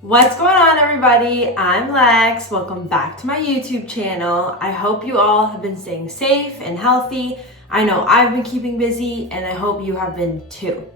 What's going on, everybody? I'm Lex. Welcome back to my YouTube channel. I hope you all have been staying safe and healthy. I know I've been keeping busy and I hope you have been too.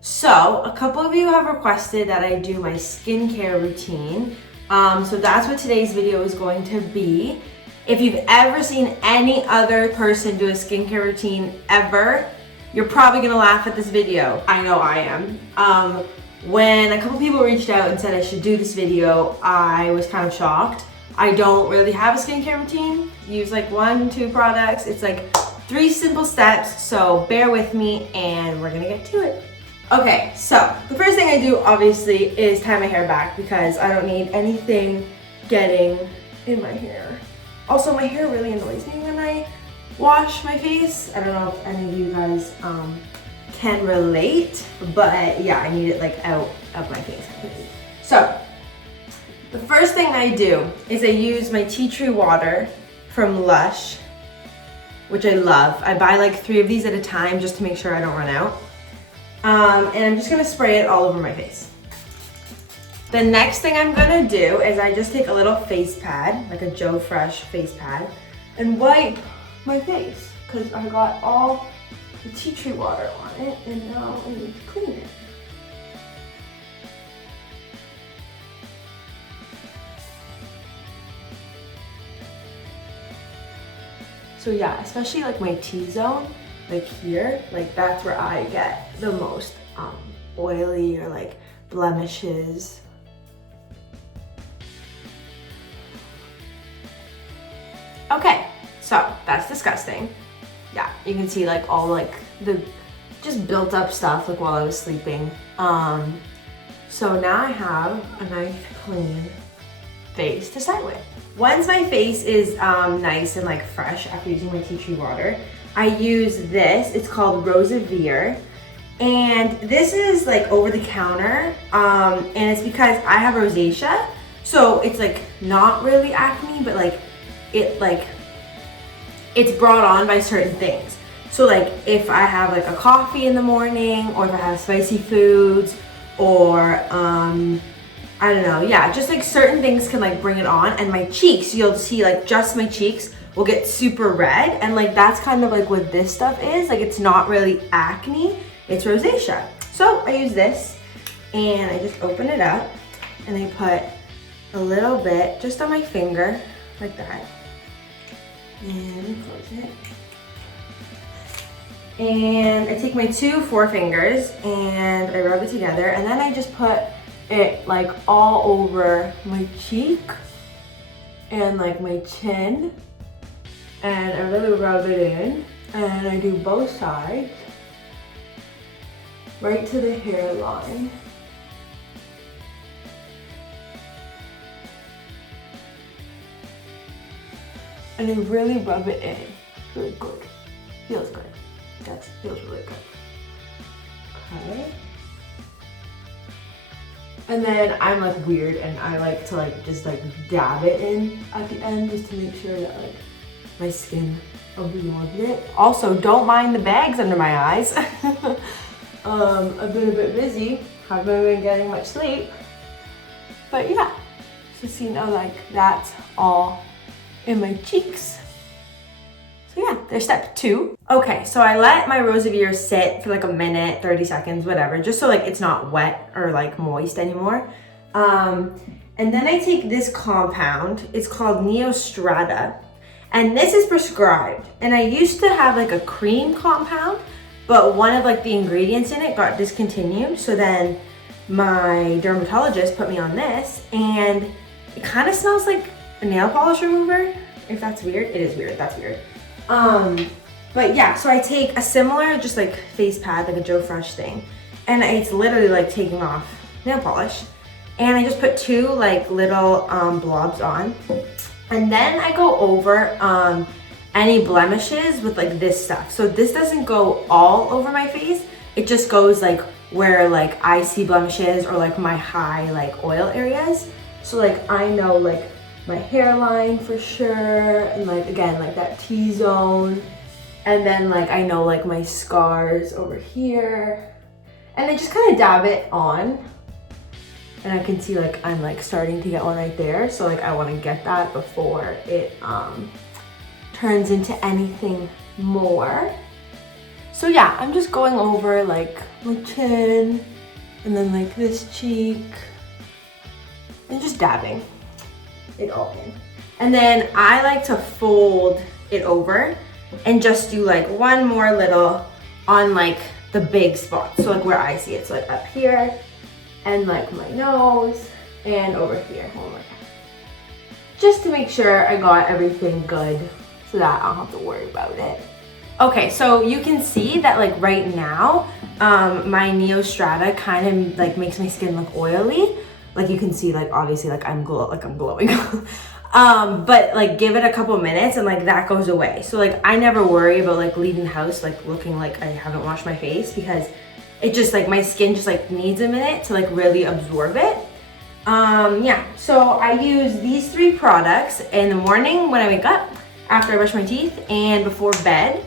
So a couple of you have requested that I do my skincare routine. So that's what today's video is going to be. If you've ever seen any other person do a skincare routine ever, you're probably gonna laugh at this video. I know I am. When a couple people reached out and said I should do this video, I was kind of shocked. I don't really have a skincare routine. Use like 1-2 products. It's like 3 simple steps, so bear with me and we're gonna get to it. Okay, so the first thing I do obviously is tie my hair back because I don't need anything getting in my hair. Also, my hair really annoys me when I wash my face. I don't know if any of you guys can relate, but yeah, I need it like out of my face. So the first thing I do is I use my tea tree water from Lush, which I love. I buy like 3 of these at a time just to make sure I don't run out. And I'm just gonna spray it all over my face. The next thing I'm gonna do is I just take a little face pad, like a Joe Fresh face pad, and wipe my face because I got all the tea tree water on it, and now I need to clean it. So yeah, especially like my T-zone, like here, like that's where I get the most oily or like blemishes. Okay, so that's disgusting. Yeah, you can see like all like the just built up stuff like while I was sleeping. So now I have a nice clean face to start with. Once my face is nice and like fresh after using my tea tree water, I use this. It's called Rosavir, and this is like over the counter, and it's because I have rosacea, so it's like not really acne, but like it's brought on by certain things. So like if I have like a coffee in the morning, or if I have spicy foods, or I don't know, yeah, just like certain things can like bring it on. And my cheeks, you'll see like just my cheeks will get super red, and like that's kind of like what this stuff is. Like it's not really acne, it's rosacea. So I use this and I just open it up and I put a little bit just on my finger like that. And close it. And I take my 2 forefingers and I rub it together, and then I just put it like all over my cheek and like my chin, and I really rub it in, and I do both sides right to the hairline. And I really rub it in. Really good. Feels good. That feels really good. Okay. And then I'm like weird and I like to like just like dab it in at the end just to make sure that like my skin absorbs it. Also, don't mind the bags under my eyes. I've been a bit busy. Haven't been getting much sleep. But yeah, just you know, like that's all in my cheeks. So yeah, there's step 2. Okay, so I let my Rosavir sit for like a minute, 30 seconds, whatever, just so like it's not wet or like moist anymore. And then I take this compound. It's called Neostrata, and this is prescribed. And I used to have like a cream compound, but one of like the ingredients in it got discontinued. So then my dermatologist put me on this, and it kind of smells like a nail polish remover. If that's weird, it is weird, that's weird. But yeah, so I take a similar just like face pad, like a Joe Fresh thing, and it's literally like taking off nail polish, and I just put 2 like little blobs on, and then I go over any blemishes with like this stuff. So this doesn't go all over my face, it just goes like where like I see blemishes or like my high like oil areas. So like I know like my hairline for sure, and like again like that T-zone, and then like I know like my scars over here, and I just kind of dab it on, And I can see like I'm like starting to get one right there. So like I want to get that before it turns into anything more. So yeah, I'm just going over like my chin and then like this cheek and just dabbing it all in. And then I like to fold it over and just do like one more little on like the big spots. So like where I see it. So like up here and like my nose and over here. One more time. Just to make sure I got everything good so that I don't have to worry about it. Okay, so you can see that like right now, my Neostrata kind of like makes my skin look oily. Like you can see like obviously like I'm glowing. But like give it a couple minutes and like that goes away. So like I never worry about like leaving the house like looking like I haven't washed my face because it just like my skin just like needs a minute to like really absorb it. Yeah, so I use these 3 products in the morning when I wake up, after I brush my teeth, and before bed.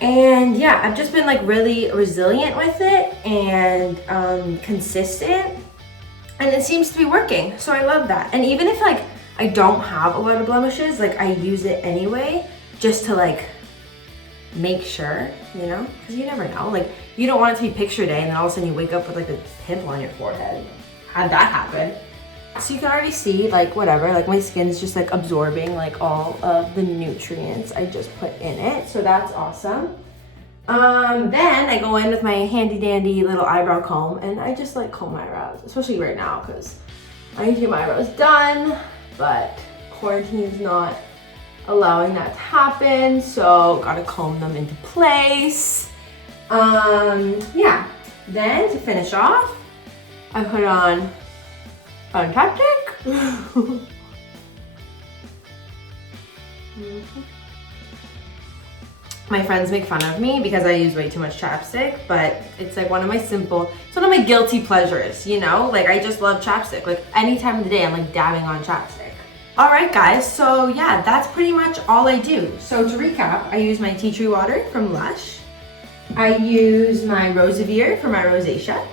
And yeah, I've just been like really resilient with it and consistent, and it seems to be working. So I love that. And even if like I don't have a lot of blemishes, like I use it anyway just to like make sure, you know, because you never know. Like you don't want it to be picture day and then all of a sudden you wake up with like a pimple on your forehead. How'd that happen? So you can already see like whatever, like my skin is just like absorbing like all of the nutrients I just put in it. So that's awesome. Then I go in with my handy dandy little eyebrow comb and I just like comb my eyebrows, especially right now because I need to get my eyebrows done, but quarantine is not allowing that to happen. So gotta comb them into place. Yeah, then to finish off, I put on Fantastic. My friends make fun of me because I use way too much chapstick, but it's like one of my guilty pleasures, you know? Like I just love chapstick. Like any time of the day I'm like dabbing on chapstick. All right guys, so yeah, that's pretty much all I do. So to recap, I use my tea tree water from Lush. I use my Rosavir for my rosacea.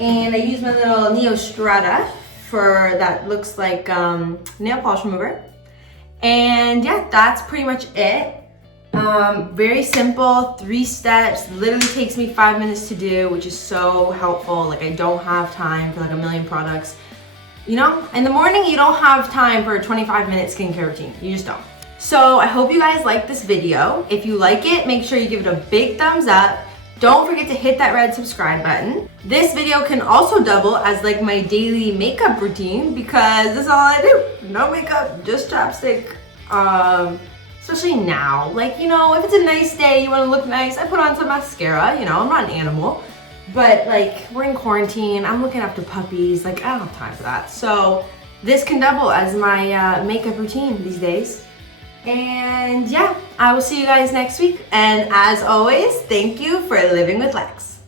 And I use my little Neostrata for that looks like nail polish remover. And yeah, that's pretty much it. Very simple, 3 steps, literally takes me 5 minutes to do, which is so helpful. Like I don't have time for like a million products. You know, in the morning you don't have time for a 25-minute skincare routine. You just don't. So I hope you guys like this video. If you like it, make sure you give it a big thumbs up. Don't forget to hit that red subscribe button. This video can also double as like my daily makeup routine because that's all I do. No makeup, just chapstick. Especially now, like, you know, if it's a nice day, you want to look nice, I put on some mascara, you know, I'm not an animal. But like, we're in quarantine, I'm looking after puppies, like I don't have time for that. So this can double as my makeup routine these days. And yeah, I will see you guys next week. And as always, thank you for living with Lex.